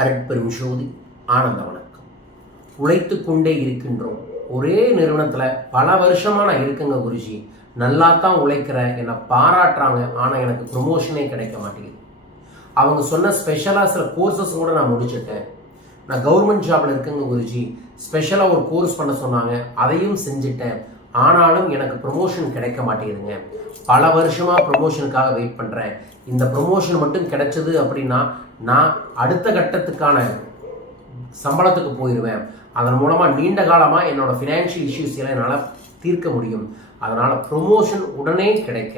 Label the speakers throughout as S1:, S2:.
S1: அருட்பெரும் ஜோதி ஆனந்த வணக்கம். உழைத்து கொண்டே இருக்கின்றோம். ஒரே நிறுவனத்தில் பல வருஷமாக நான் இருக்குங்க குருஜி. நல்லா தான் உழைக்கிறேன். என்னை பாராட்டுறாங்க. ஆனால் எனக்கு ப்ரொமோஷனே கிடைக்க மாட்டேங்குது. அவங்க சொன்ன ஸ்பெஷலாக சில கோர்சஸ் கூட நான் முடிச்சுட்டேன். நான் கவர்மெண்ட் ஜாபில் இருக்கேங்க குருஜி. ஸ்பெஷலாக ஒரு கோர்ஸ் பண்ண சொன்னாங்க. அதையும் செஞ்சுட்டேன். ஆனாலும் எனக்கு ப்ரொமோஷன் கிடைக்க மாட்டேங்குதுங்க. பல வருஷமாக ப்ரொமோஷனுக்காக வெயிட் பண்ணுறேன் இந்த ப்ரொமோஷன் மட்டும் கிடைச்சது அப்படின்னா நான் அடுத்த கட்டத்துக்கான சம்பளத்துக்கு போயிடுவேன் அதன் மூலமாக நீண்ட காலமாக என்னோடய ஃபினான்ஷியல் இஷ்யூஸ் எல்லாம் என்னால் தீர்க்க முடியும். அதனால் ப்ரொமோஷன் உடனே கிடைக்க.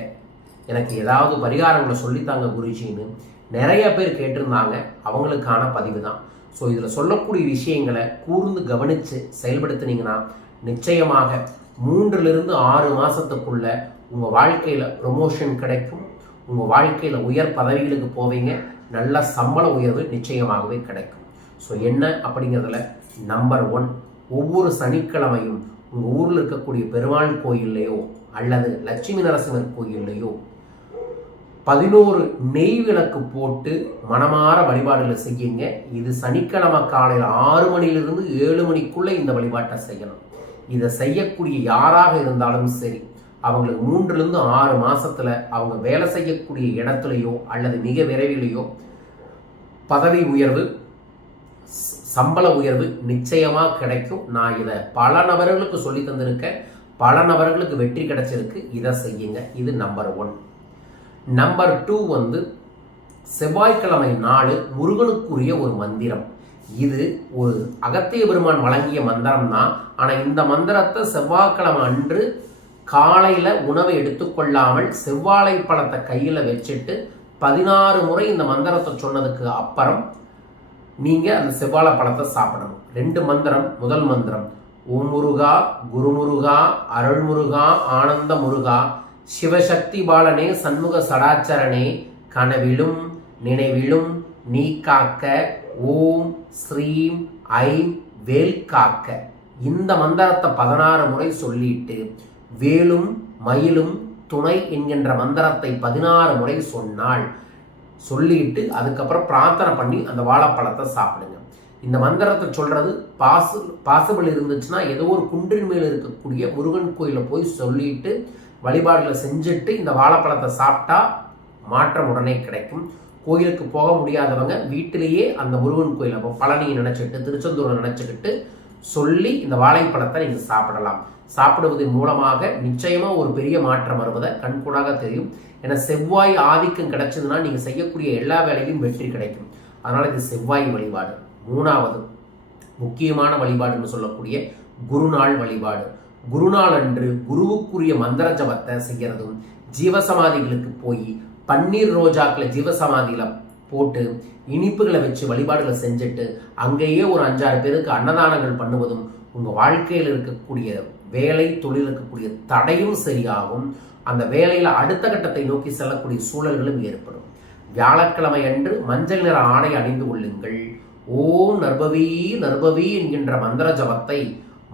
S1: எனக்கு ஏதாவது பரிகாரங்களை சொல்லித்தாங்க குருஜின்னு நிறைய பேர் கேட்டிருந்தாங்க. அவங்களுக்கான பதிவு தான். ஸோ இதில் சொல்லக்கூடிய விஷயங்களை கூர்ந்து கவனித்து செயல்படுத்தினீங்கன்னா நிச்சயமாக மூன்றிலிருந்து ஆறு மாதத்துக்குள்ள உங்கள் வாழ்க்கையில் ப்ரொமோஷன் கிடைக்கும். உங்கள் வாழ்க்கையில் உயர் பதவிகளுக்கு போவீங்க. நல்ல சம்பள உயர்வு நிச்சயமாகவே கிடைக்கும். ஸோ என்ன அப்படிங்கிறதுல நம்பர் ஒன் ஒவ்வொரு சனிக்கிழமையும் உங்கள் ஊரில் இருக்கக்கூடிய பெருமாள் கோயில்லையோ அல்லது லட்சுமி நரசிம்மர் கோயில்லையோ பதினோரு நெய் விளக்கு போட்டு மனமாற வழிபாடுகளை செய்யுங்க. இது சனிக்கிழமை காலையில் ஆறு மணிலிருந்து ஏழு மணிக்குள்ளே இந்த வழிபாட்டை செய்யணும். இதை செய்யக்கூடிய யாராக இருந்தாலும் சரி அவங்களுக்கு மூன்றுலேருந்து ஆறு மாதத்தில் அவங்க வேலை செய்யக்கூடிய இடத்துலையோ அல்லது மிக விரைவிலேயோ பதவி உயர்வு சம்பள உயர்வு நிச்சயமாக கிடைக்கும். நான் இதை பல நபர்களுக்கு சொல்லி தந்திருக்கேன். பல நபர்களுக்கு வெற்றி கிடைச்சிருக்கு. இதை செய்யுங்க. இது நம்பர் ஒன் நம்பர் டூ வந்து செவ்வாய்க்கிழமை நாள் முருகனுக்குரிய ஒரு மந்திரம். இது ஒரு அகத்திய பெருமான் வழங்கிய மந்திரம் தான் ஆனால் இந்த மந்திரத்தை செவ்வாய்க்கிழமை அன்று காலையில் உணவை எடுத்துக்கொள்ளாமல் செவ்வாழை பழத்தை கையில் வச்சுட்டு பதினாறு முறை இந்த மந்திரத்தை சொன்னதுக்கு அப்புறம் நீங்கள் அந்த செவ்வாழை பழத்தை சாப்பிடணும். ரெண்டு மந்திரம் முதல் மந்திரம். ஓம் முருகா குருமுருகா அருள்முருகா ஆனந்த முருகா சிவசக்தி பாலனே சண்முக சடாச்சரனே கனவிலும் நினைவிலும் நீ காக்க ஓம் ஸ்ரீம் ஐம் வேல் காக்க. இந்த மந்திரத்தை பதினாறு முறை சொல்லிட்டு வேலும் மயிலும் துணை என்கின்ற மந்திரத்தை பதினாறு முறை சொன்னால் சொல்லிட்டு அதுக்கப்புறம் பிரார்த்தனை பண்ணி அந்த வாழைப்பழத்தை சாப்பிடுங்க. இந்த மந்திரத்தை சொல்றது பாசு பாசிபிள் இருந்துச்சுன்னா ஏதோ ஒரு குன்றின் மேல் இருக்கக்கூடிய முருகன் கோயில போய் சொல்லிட்டு வழிபாடுகளை செஞ்சுட்டு இந்த வாழைப்பழத்தை சாப்பிட்டா மாற்றம் உடனே கிடைக்கும். கோயிலுக்கு போக முடியாதவங்க வீட்டிலேயே அந்த முருகன் கோயில் அப்போ பழனியை நினைச்சிட்டு திருச்செந்தூரை நினச்சிக்கிட்டு சொல்லி இந்த வாழைப்பழத்தை நீங்கள் சாப்பிடலாம். சாப்பிடுவதன் மூலமாக நிச்சயமா ஒரு பெரிய மாற்றம் வருவதை கண்கூடாக தெரியும். ஏன்னா செவ்வாய் ஆதிக்கம் கிடைச்சதுன்னா நீங்கள் செய்யக்கூடிய எல்லா வேலையிலும் வெற்றி கிடைக்கும். அதனால் இது செவ்வாய் வழிபாடு. மூணாவது முக்கியமான வழிபாடுன்னு சொல்லக்கூடிய குருநாள் வழிபாடு. குருநாள் அன்று குருவுக்குரிய மந்திர ஜபத்தை செய்கிறதும் ஜீவசமாதிகளுக்கு போய் பன்னீர் ரோஜாக்களை ஜீவசமாதியில் போட்டு இனிப்புகளை வச்சு வழிபாடுகளை செஞ்சுட்டு அங்கேயே ஒரு அஞ்சாறு பேருக்கு அன்னதானங்கள் பண்ணுவதும் உங்கள் வாழ்க்கையில் இருக்கக்கூடிய வேலை தொழில் இருக்கக்கூடிய தடையும் சரியாகும். அந்த வேலையில் அடுத்த கட்டத்தை நோக்கி செல்லக்கூடிய சூழல்களும் ஏற்படும். வியாழக்கிழமை அன்று மஞ்சள் நிற ஆடை அணிந்து கொள்ளுங்கள். ஓம் நர்பவி நர்பவி என்கின்ற மந்திர ஜபத்தை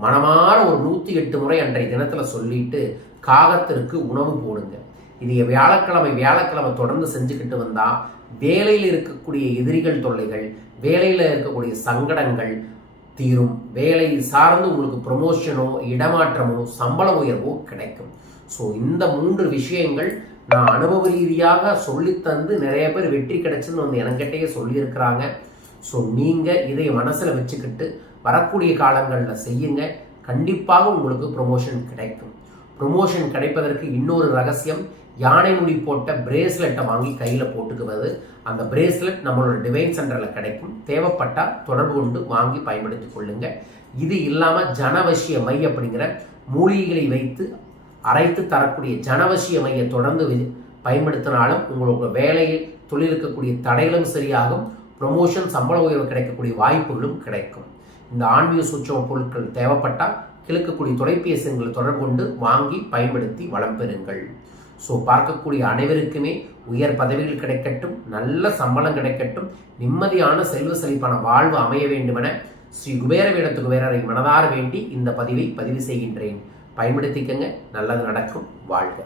S1: மனமாற ஒரு நூற்றி எட்டு முறை அன்றைய தினத்தில் சொல்லிட்டு காகத்திற்கு உணவு போடுங்க. இது வியாழக்கிழமை வியாழக்கிழமை தொடர்ந்து செஞ்சுக்கிட்டு வந்தால் வேலையில் இருக்கக்கூடிய எதிரிகள் தொல்லைகள் வேலையில் இருக்கக்கூடிய சங்கடங்கள் தீரும். வேலை சார்ந்து உங்களுக்கு ப்ரொமோஷனோ இடமாற்றமோ சம்பள உயர்வோ கிடைக்கும். ஸோ இந்த மூன்று விஷயங்கள் நான் அனுபவ ரீதியாக சொல்லித்தந்து நிறைய பேர் வெற்றி கிடைச்சுன்னு வந்து எனக்கிட்டேயே சொல்லியிருக்கிறாங்க. ஸோ நீங்கள் இதை மனசில் வச்சுக்கிட்டு வரக்கூடிய காலங்களில் செய்யுங்க. கண்டிப்பாக உங்களுக்கு ப்ரொமோஷன் கிடைக்கும். ப்ரொமோஷன் கிடைப்பதற்கு இன்னொரு ரகசியம் யானை முடி போட்ட பிரேஸ்லெட்டை வாங்கி கையில் போட்டுக்குவது. அந்த பிரேஸ்லெட் நம்மளோட டிவைன் சென்டரில் கிடைக்கும். தேவைப்பட்டால் தொடர்பு கொண்டு வாங்கி பயன்படுத்திக் கொள்ளுங்க. இது இல்லாமல் ஜனவசிய மை அப்படிங்கிற மூலிகைகளை வைத்து அரைத்து தரக்கூடிய ஜனவசிய மையை தொடர்ந்து பயன்படுத்தினாலும் உங்களுக்கு வேலையில் தொழில் இருக்கக்கூடிய தடைகளும் சரியாகும். ப்ரொமோஷன் சம்பள உயர்வு கிடைக்கக்கூடிய வாய்ப்புகளும் கிடைக்கும். இந்த ஆன்மீக சூட்சம பொருட்கள் தேவைப்பட்டால் கிழக்கக்கூடிய தொலைபேசி எண்களை தொடர்பு கொண்டு வாங்கி பயன்படுத்தி வளம் பெறுங்கள். ஸோ பார்க்கக்கூடிய அனைவருக்குமே உயர் பதவிகள் கிடைக்கட்டும் நல்ல சம்பளம் கிடைக்கட்டும் நிம்மதியான செல்வ செழிப்பான வாழ்வு அமைய வேண்டுமென ஸ்ரீ குபேர வேடத்து குபேரரை மனதார வேண்டி இந்த பதிவை பதிவு செய்கின்றேன். பயன்படுத்திக்கங்க நல்லது நடக்கும் வாழ்க.